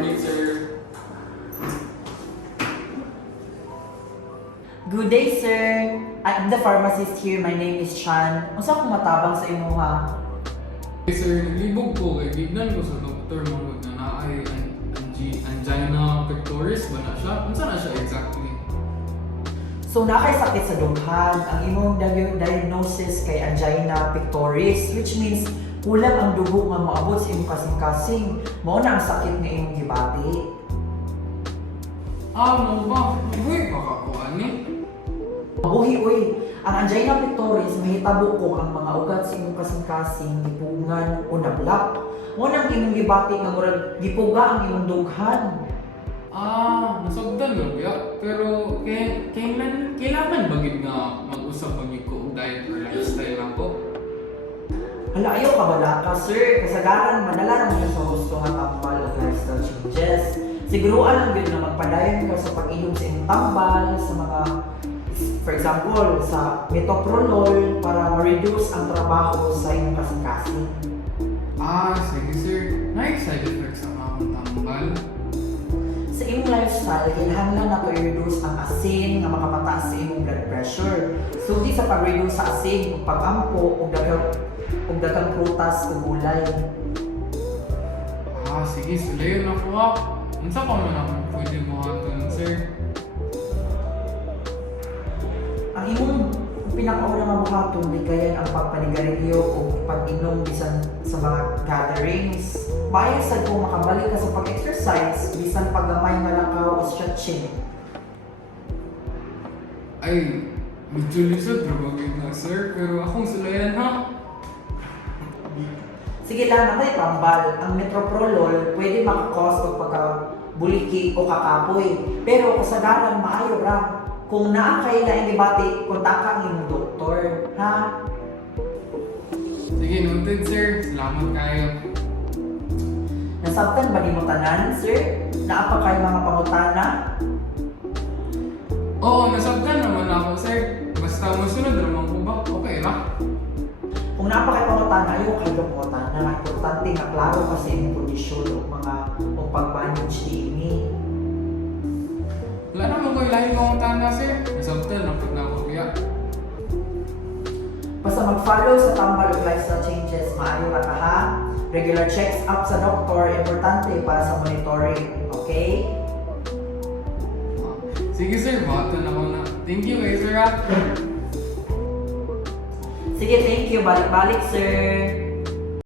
morning, sir. Good day, sir. I'm the pharmacist here. My name is Chan. Unsa akong matabang sa imo ha? Okay, sir, naglibog ko kay gignan ko sa doktor mangod na naay angina pectoris ba na siya? Unsa na siya exactly? So, nakay sakit sa dunghan. Ang imong diagnosis kay angina pectoris, which means kulang ang dugo nga moabot sa imong kasing-kasing. Mao na ang sakit nga imong gibati. Mo ba? Uy, baka ko ani? Mabuhi, uy. Ang angina pectoris mahitabo kung ang mga ugat sa imong kasing-kasing gipugan o nablak. Mo nang imong gibati nga murag gipuga ang imong dughan. Nasugdan lang ya. Pero kailangan ba gid nga mag-usab bagid ko og diet or lifestyle ako? Hala, ayaw ka bala ka, sir. Kasagaran, madala naman sa gusto nga tambal o lifestyle changes. Siguruan lang yun na magpadayon ka sa pag-inom sa imong tambal, sa mga, for example, sa metoprolol para ma-reduce ang trabaho sa imong kasing-kasing. Sige sir. Nice side effects ang akong tambal. Sa imong lifestyle, kinahanglan na to i-reduce ang asin nga makapataas sa imong blood pressure. So, di sa pag-reduce sa asin, pag-ampo, o dagang prutas o gulay. Sige, sulayon ako ha. Unsa pa man akong pwede buhaton, sir? Ang imong pinakauna nga buhaton di kaya ang pagpanigarilyo o pag-inom bisan sa mga gatherings. Bayan sa kung makabalik ka sa pag-exercise bisan paggamay nga lakaw o stretching. Ay, medyo lisod rabagin na, sir. Pero akong sulayan ha. Sige lang naman tambal, ang metoprolol pwede makakos o pagkabuliki o kakapoy. Pero kasagaran maayo ra. Kung naakay na yung debate, kontak ang imong doktor, ha? Sige, noted, sir. Salamat kayo. Nasabtan ba ni mo tanan, sir? Naapa kay mga pangutana? Oo, nasabtan naman ako, sir. Basta masunod naman ko ba? Okay ra? Kung naapa kay pangutana, ayaw kayo pangutana. Importante nga klaro kasi yung kondisyon o pag-manage ini. Wala naman ko ilahin mga tanda, sir. Nasabtan, napag na ako kaya. Basta mag-follow sa tambal o lifestyle changes, maayo ra ka ha? Regular checks up sa doktor, importante para sa monitoring, okay? Sige, sir. Buhatan ako na. Thank you, sir. Sige, thank you. Balik-balik, sir.